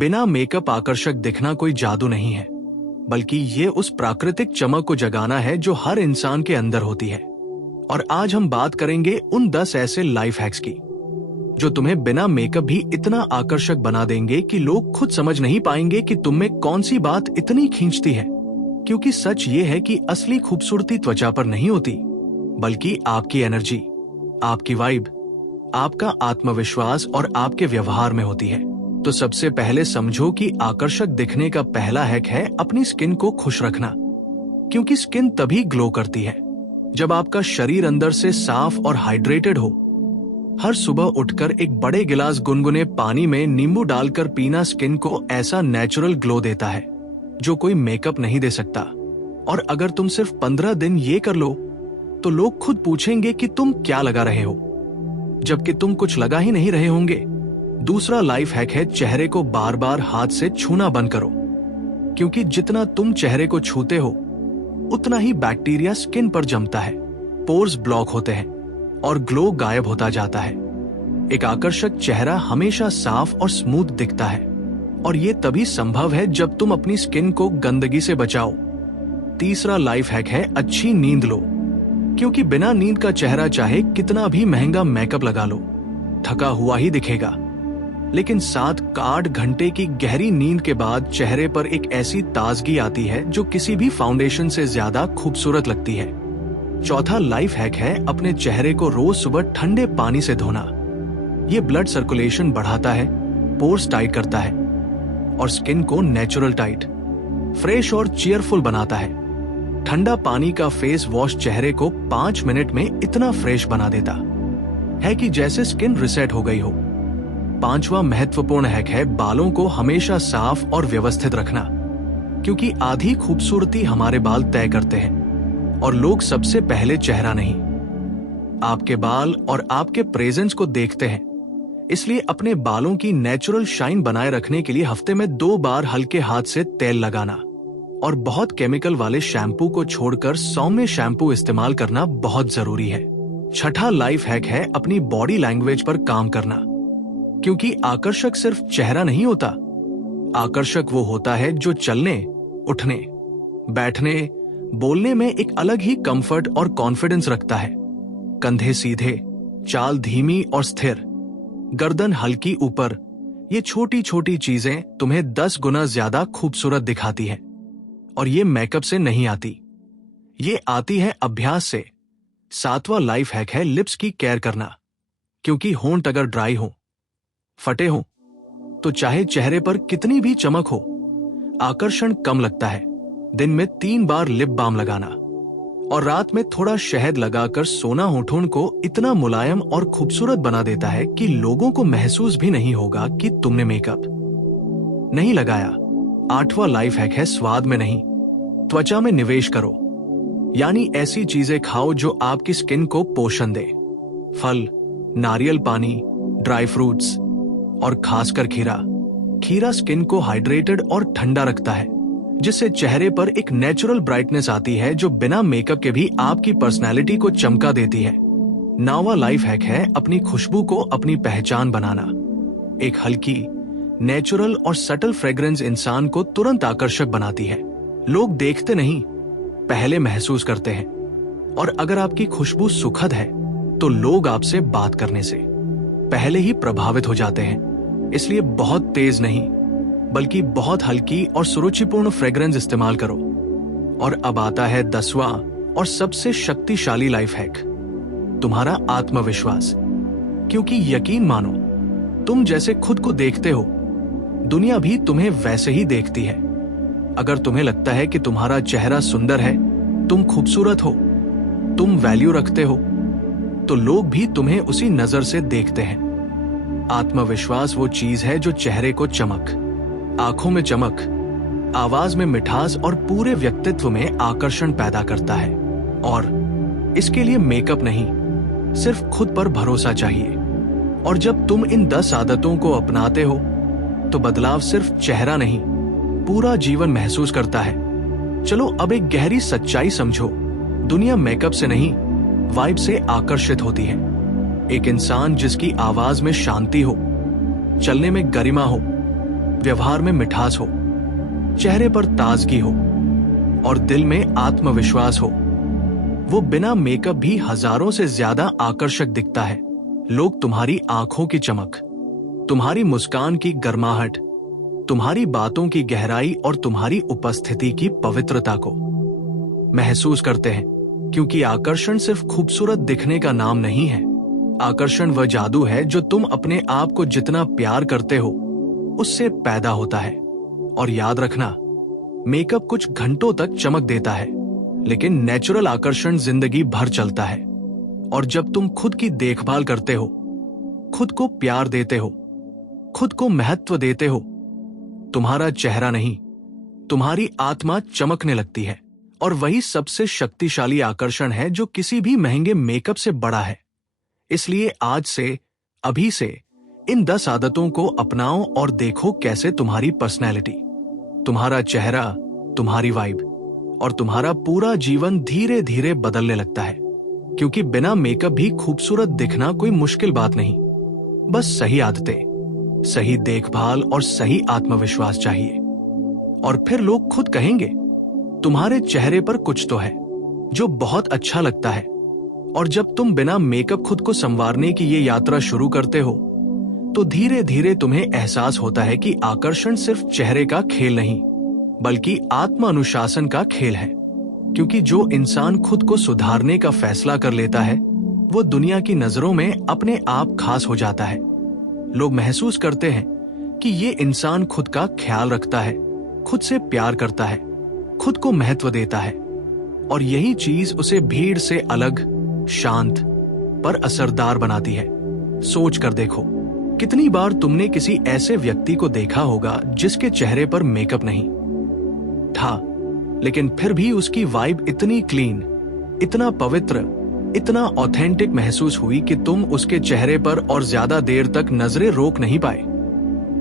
बिना मेकअप आकर्षक दिखना कोई जादू नहीं है, बल्कि ये उस प्राकृतिक चमक को जगाना है जो हर इंसान के अंदर होती है। और आज हम बात करेंगे उन 10 ऐसे लाइफ हैक्स की जो तुम्हें बिना मेकअप भी इतना आकर्षक बना देंगे कि लोग खुद समझ नहीं पाएंगे कि तुम में कौन सी बात इतनी खींचती है। क्योंकि सच ये है कि असली खूबसूरती त्वचा पर नहीं होती, बल्कि आपकी एनर्जी, आपकी वाइब, आपका आत्मविश्वास और आपके व्यवहार में होती है। तो सबसे पहले समझो कि आकर्षक दिखने का पहला हैक है अपनी स्किन को खुश रखना। क्योंकि स्किन तभी ग्लो करती है जब आपका शरीर अंदर से साफ और हाइड्रेटेड हो। हर सुबह उठकर एक बड़े गिलास गुनगुने पानी में नींबू डालकर पीना स्किन को ऐसा नेचुरल ग्लो देता है जो कोई मेकअप नहीं दे सकता। और अगर तुम सिर्फ 15 दिन ये कर लो तो लोग खुद पूछेंगे कि तुम क्या लगा रहे हो, जबकि तुम कुछ लगा ही नहीं रहे होंगे। दूसरा लाइफ हैक है चेहरे को बार बार हाथ से छूना बंद करो। क्योंकि जितना तुम चेहरे को छूते हो उतना ही बैक्टीरिया स्किन पर जमता है, पोर्स ब्लॉक होते हैं और ग्लो गायब होता जाता है। एक आकर्षक चेहरा हमेशा साफ और स्मूथ दिखता है, और ये तभी संभव है जब तुम अपनी स्किन को गंदगी से बचाओ। तीसरा लाइफ हैक है अच्छी नींद लो। क्योंकि बिना नींद का चेहरा चाहे कितना भी महंगा मेकअप लगा लो, थका हुआ ही दिखेगा। लेकिन 7-8 घंटे की गहरी नींद के बाद चेहरे पर एक ऐसी ताजगी आती है जो किसी भी फाउंडेशन से ज्यादा खूबसूरत लगती है। चौथा लाइफ हैक है अपने चेहरे को रोज सुबह ठंडे पानी से धोना। ये ब्लड सर्कुलेशन बढ़ाता है, पोर्स टाइट करता है और स्किन को नेचुरल टाइट, फ्रेश और चीयरफुल बनाता है। ठंडा पानी का फेस वॉश चेहरे को 5 मिनट में इतना फ्रेश बना देता है कि जैसे स्किन रिसेट हो गई हो। पांचवा महत्वपूर्ण हैक है बालों को हमेशा साफ और व्यवस्थित रखना। क्योंकि आधी खूबसूरती हमारे बाल तय करते हैं, और लोग सबसे पहले चेहरा नहीं, आपके बाल और आपके प्रेजेंस को देखते हैं। इसलिए अपने बालों की नेचुरल शाइन बनाए रखने के लिए हफ्ते में 2 बार हल्के हाथ से तेल लगाना और बहुत केमिकल वाले शैम्पू को छोड़कर सौम्य शैम्पू इस्तेमाल करना बहुत जरूरी है। छठा लाइफ हैक है अपनी बॉडी लैंग्वेज पर काम करना। क्योंकि आकर्षक सिर्फ चेहरा नहीं होता, आकर्षक वो होता है जो चलने, उठने, बैठने, बोलने में एक अलग ही कंफर्ट और कॉन्फिडेंस रखता है। कंधे सीधे, चाल धीमी और स्थिर, गर्दन हल्की ऊपर, ये छोटी छोटी चीजें तुम्हें 10 गुना ज्यादा खूबसूरत दिखाती है। और ये मेकअप से नहीं आती, ये आती है अभ्यास से। 7वां लाइफ हैक है लिप्स की केयर करना। क्योंकि होंठ अगर ड्राई हो, फटे हो, तो चाहे चेहरे पर कितनी भी चमक हो, आकर्षण कम लगता है। दिन में 3 बार लिप बाम लगाना और रात में थोड़ा शहद लगाकर सोना होठों को इतना मुलायम और खूबसूरत बना देता है कि लोगों को महसूस भी नहीं होगा कि तुमने मेकअप नहीं लगाया। 8वां लाइफ हैक है स्वाद में नहीं, त्वचा में निवेश करो। यानी ऐसी चीजें खाओ जो आपकी स्किन को पोषण दे। फल, नारियल पानी, ड्राई फ्रूट्स और खासकर खीरा स्किन को हाइड्रेटेड और ठंडा रखता है, जिससे चेहरे पर एक नेचुरल ब्राइटनेस आती है जो बिना मेकअप के भी आपकी पर्सनैलिटी को चमका देती है। 9वां लाइफ हैक है अपनी खुशबू को अपनी पहचान बनाना। एक हल्की, नेचुरल और सटल फ्रेग्रेंस इंसान को तुरंत आकर्षक बनाती है। लोग देखते नहीं, पहले महसूस करते हैं। और अगर आपकी खुशबू सुखद है तो लोग आपसे बात करने से पहले ही प्रभावित हो जाते हैं। इसलिए बहुत तेज नहीं, बल्कि बहुत हल्की और सुरुचिपूर्ण फ्रेग्रेंस इस्तेमाल करो। और अब आता है 10वां और सबसे शक्तिशाली लाइफ हैक, तुम्हारा आत्मविश्वास। क्योंकि यकीन मानो, तुम जैसे खुद को देखते हो, दुनिया भी तुम्हें वैसे ही देखती है। अगर तुम्हें लगता है कि तुम्हारा चेहरा सुंदर है, तुम खूबसूरत हो, तुम वैल्यू रखते हो, तो लोग भी तुम्हें उसी नजर से देखते हैं। आत्मविश्वास वो चीज है जो चेहरे को चमक, आंखों में चमक, आवाज में मिठास और पूरे व्यक्तित्व में आकर्षण पैदा करता है। और इसके लिए मेकअप नहीं, सिर्फ खुद पर भरोसा चाहिए। और जब तुम इन 10 आदतों को अपनाते हो तो बदलाव सिर्फ चेहरा नहीं, पूरा जीवन महसूस करता है। चलो अब एक गहरी सच्चाई समझो, दुनिया मेकअप से नहीं, वाइब से आकर्षित होती है। एक इंसान जिसकी आवाज में शांति हो, चलने में गरिमा हो व्यवहार में मिठास हो, चेहरे पर ताजगी हो और दिल में आत्मविश्वास हो, वो बिना मेकअप भी हजारों से ज्यादा आकर्षक दिखता है। लोग तुम्हारी आंखों की चमक, तुम्हारी मुस्कान की गर्माहट, तुम्हारी बातों की गहराई और तुम्हारी उपस्थिति की पवित्रता को महसूस करते हैं, क्योंकि आकर्षण सिर्फ खूबसूरत दिखने का नाम नहीं है। आकर्षण वह जादू है जो तुम अपने आप को जितना प्यार करते हो उससे पैदा होता है। और याद रखना, मेकअप कुछ घंटों तक चमक देता है, लेकिन नेचुरल आकर्षण जिंदगी भर चलता है। और जब तुम खुद की देखभाल करते हो, खुद को प्यार देते हो, खुद को महत्व देते हो, तुम्हारा चेहरा नहीं, तुम्हारी आत्मा चमकने लगती है। और वही सबसे शक्तिशाली आकर्षण है जो किसी भी महंगे मेकअप से बड़ा है। इसलिए आज से, अभी से इन 10 आदतों को अपनाओ और देखो कैसे तुम्हारी पर्सनैलिटी, तुम्हारा चेहरा, तुम्हारी वाइब और तुम्हारा पूरा जीवन धीरे धीरे बदलने लगता है। क्योंकि बिना मेकअप भी खूबसूरत दिखना कोई मुश्किल बात नहीं, बस सही आदतें, सही देखभाल और सही आत्मविश्वास चाहिए। और फिर लोग खुद कहेंगे, तुम्हारे चेहरे पर कुछ तो है जो बहुत अच्छा लगता है। और जब तुम बिना मेकअप खुद को संवारने की ये यात्रा शुरू करते हो, तो धीरे धीरे तुम्हें एहसास होता है कि आकर्षण सिर्फ चेहरे का खेल नहीं, बल्कि आत्म अनुशासन का खेल है। क्योंकि जो इंसान खुद को सुधारने का फैसला कर लेता है, वो दुनिया की नजरों में अपने आप खास हो जाता है। लोग महसूस करते हैं कि ये इंसान खुद का ख्याल रखता है, खुद से प्यार करता है, खुद को महत्व देता है। और यही चीज उसे भीड़ से अलग, शांत पर असरदार बनाती है। सोच कर देखो, कितनी बार तुमने किसी ऐसे व्यक्ति को देखा होगा जिसके चेहरे पर मेकअप नहीं था, लेकिन फिर भी उसकी वाइब इतनी क्लीन, इतना पवित्र, इतना ऑथेंटिक महसूस हुई कि तुम उसके चेहरे पर और ज्यादा देर तक नजरें रोक नहीं पाए।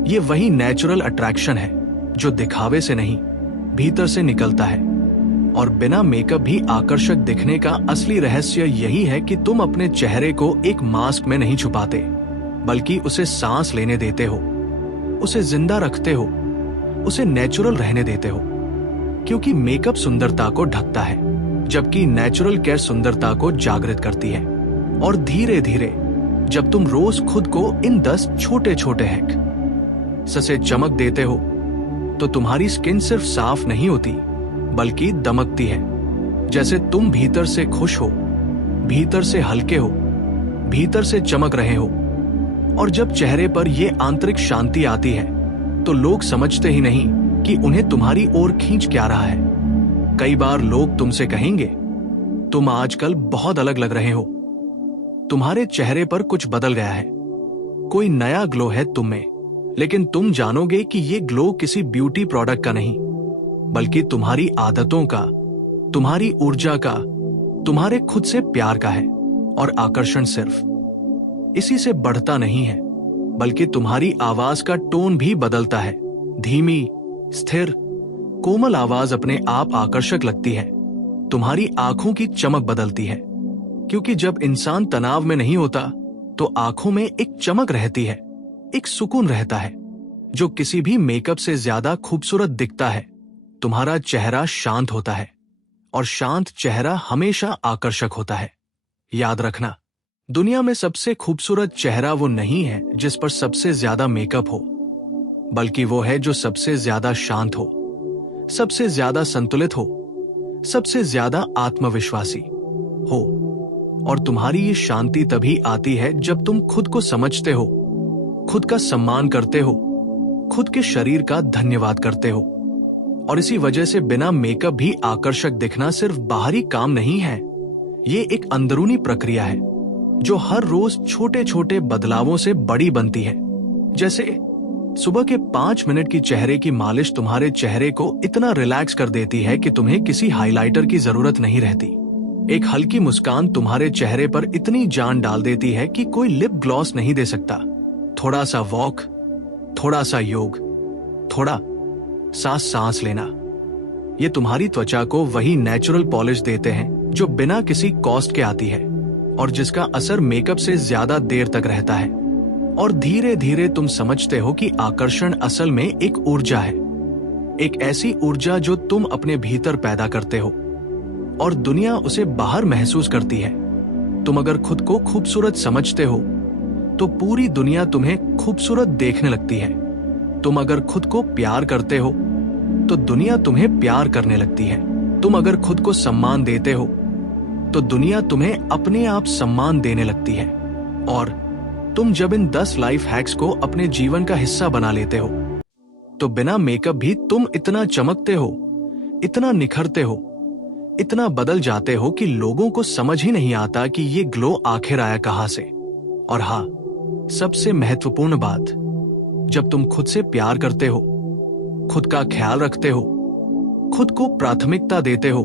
ये वही नेचुरल अट्रैक्शन है जो दिखावे से नहीं, भीतर से निकलता है। और बिना मेकअप भी आकर्षक दिखने का असली रहस्य यही है कि तुम अपने चेहरे को एक मास्क में नहीं छुपाते, बल्कि उसे सांस लेने देते हो, उसे जिंदा रखते हो, उसे नेचुरल रहने देते हो। क्योंकि मेकअप सुंदरता को ढकता है, जबकि नेचुरल केयर सुंदरता को जागृत करती है। और धीरे धीरे जब तुम रोज खुद को इन 10 छोटे छोटे हैक से चमक देते हो, तो तुम्हारी स्किन सिर्फ साफ नहीं होती, बल्कि दमकती है। जैसे तुम भीतर से खुश हो, भीतर से हल्के हो, भीतर से चमक रहे हो। और जब चेहरे पर ये आंतरिक शांति आती है, तो लोग समझते ही नहीं कि उन्हें तुम्हारी ओर खींच क्या रहा है। कई बार लोग तुमसे कहेंगे, तुम आजकल बहुत अलग लग रहे हो, तुम्हारे चेहरे पर कुछ बदल गया है, कोई नया ग्लो है तुम में। लेकिन तुम जानोगे कि ये ग्लो किसी ब्यूटी प्रोडक्ट का नहीं, बल्कि तुम्हारी आदतों का, तुम्हारी ऊर्जा का, तुम्हारे खुद से प्यार का है। और आकर्षण सिर्फ इसी से बढ़ता नहीं है, बल्कि तुम्हारी आवाज का टोन भी बदलता है। धीमी, स्थिर, कोमल आवाज अपने आप आकर्षक लगती है। तुम्हारी आंखों की चमक बदलती है, क्योंकि जब इंसान तनाव में नहीं होता, तो आंखों में एक चमक रहती है, एक सुकून रहता है, जो किसी भी मेकअप से ज्यादा खूबसूरत दिखता है। तुम्हारा चेहरा शांत होता है, और शांत चेहरा हमेशा आकर्षक होता है। याद रखना, दुनिया में सबसे खूबसूरत चेहरा वो नहीं है जिस पर सबसे ज्यादा मेकअप हो, बल्कि वो है जो सबसे ज्यादा शांत हो, सबसे ज्यादा संतुलित हो, सबसे ज्यादा आत्मविश्वासी हो। और तुम्हारी ये शांति तभी आती है जब तुम खुद को समझते हो, खुद का सम्मान करते हो, खुद के शरीर का धन्यवाद करते हो। और इसी वजह से बिना मेकअप भी आकर्षक दिखना सिर्फ बाहरी काम नहीं है, ये एक अंदरूनी प्रक्रिया है जो हर रोज छोटे छोटे बदलावों से बड़ी बनती है। जैसे सुबह के 5 मिनट की चेहरे की मालिश तुम्हारे चेहरे को इतना रिलैक्स कर देती है कि तुम्हें किसी हाइलाइटर की जरूरत नहीं रहती। एक हल्की मुस्कान तुम्हारे चेहरे पर इतनी जान डाल देती है कि कोई लिप ग्लॉस नहीं दे सकता। थोड़ा सा वॉक, थोड़ा सा योग, थोड़ा सा सांस लेना, ये तुम्हारी त्वचा को वही नेचुरल पॉलिश देते हैं जो बिना किसी कॉस्ट के आती है, और जिसका असर मेकअप से ज्यादा देर तक रहता है। और धीरे धीरे तुम समझते हो कि आकर्षण असल में एक ऊर्जा है, एक ऐसी ऊर्जा जो तुम अपने भीतर पैदा करते हो और दुनिया उसे बाहर महसूस करती है। तुम अगर खुद को खूबसूरत समझते हो तो पूरी दुनिया तुम्हें खूबसूरत देखने लगती है। तुम अगर खुद को प्यार करते हो तो दुनिया तुम्हें प्यार करने लगती है। तुम अगर खुद को सम्मान देते हो तो दुनिया तुम्हें अपने आप सम्मान देने लगती है। और तुम जब इन 10 लाइफ हैक्स को अपने जीवन का हिस्सा बना लेते हो तो बिना मेकअप भी तुम इतना चमकते हो, इतना निखरते हो, इतना बदल जाते हो कि लोगों को समझ ही नहीं आता कि ये ग्लो आखिर आया कहां से। और हाँ, सबसे महत्वपूर्ण बात, जब तुम खुद से प्यार करते हो, खुद का ख्याल रखते हो, खुद को प्राथमिकता देते हो,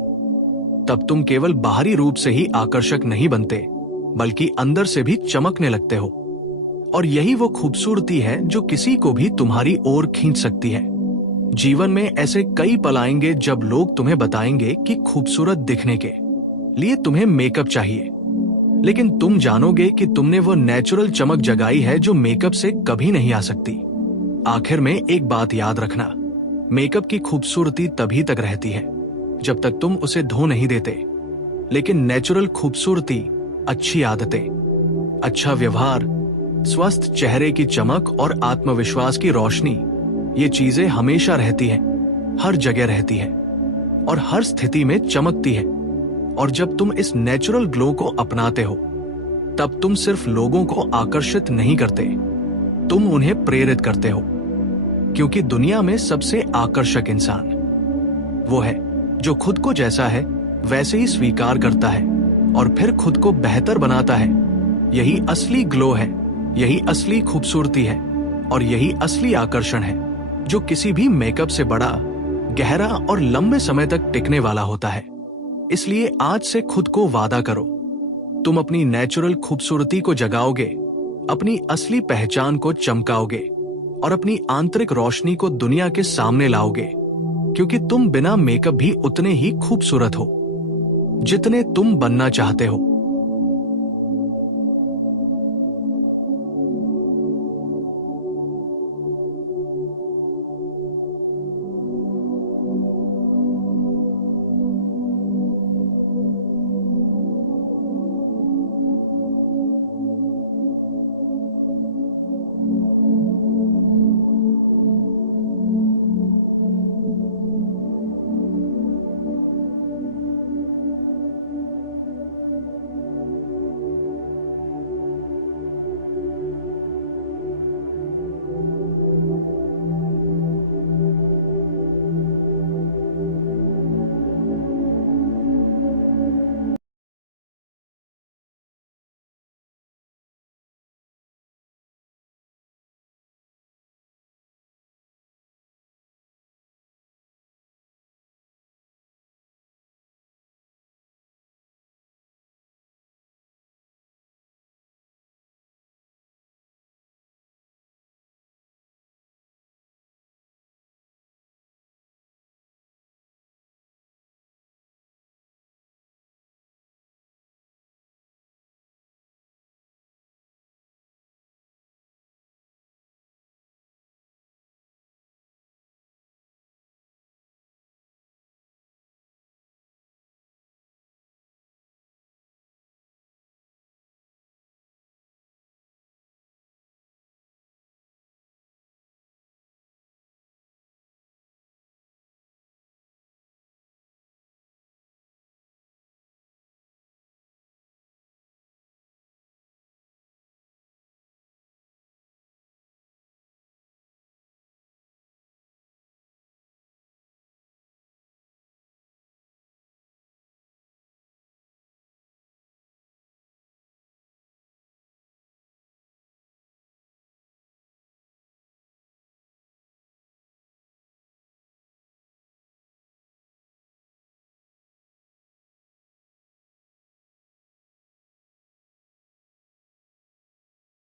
तब तुम केवल बाहरी रूप से ही आकर्षक नहीं बनते, बल्कि अंदर से भी चमकने लगते हो। और यही वो खूबसूरती है जो किसी को भी तुम्हारी ओर खींच सकती है। जीवन में ऐसे कई पल आएंगे जब लोग तुम्हें बताएंगे कि खूबसूरत दिखने के लिए तुम्हें मेकअप चाहिए, लेकिन तुम जानोगे कि तुमने वो नेचुरल चमक जगाई है जो मेकअप से कभी नहीं आ सकती। आखिर में एक बात याद रखना, मेकअप की खूबसूरती तभी तक रहती है जब तक तुम उसे धो नहीं देते, लेकिन नेचुरल खूबसूरती, अच्छी आदतें, अच्छा व्यवहार, स्वस्थ चेहरे की चमक और आत्मविश्वास की रोशनी, ये चीजें हमेशा रहती हैं, हर जगह रहती हैं और हर स्थिति में चमकती है। और जब तुम इस नेचुरल ग्लो को अपनाते हो तब तुम सिर्फ लोगों को आकर्षित नहीं करते, तुम उन्हें प्रेरित करते हो। क्योंकि दुनिया में सबसे आकर्षक इंसान वो है जो खुद को जैसा है वैसे ही स्वीकार करता है और फिर खुद को बेहतर बनाता है। यही असली ग्लो है, यही असली खूबसूरती है और यही असली आकर्षण है जो किसी भी मेकअप से बड़ा, गहरा और लंबे समय तक टिकने वाला होता है। इसलिए आज से खुद को वादा करो, तुम अपनी नेचुरल खूबसूरती को जगाओगे, अपनी असली पहचान को चमकाओगे और अपनी आंतरिक रोशनी को दुनिया के सामने लाओगे। क्योंकि तुम बिना मेकअप भी उतने ही खूबसूरत हो जितने तुम बनना चाहते हो।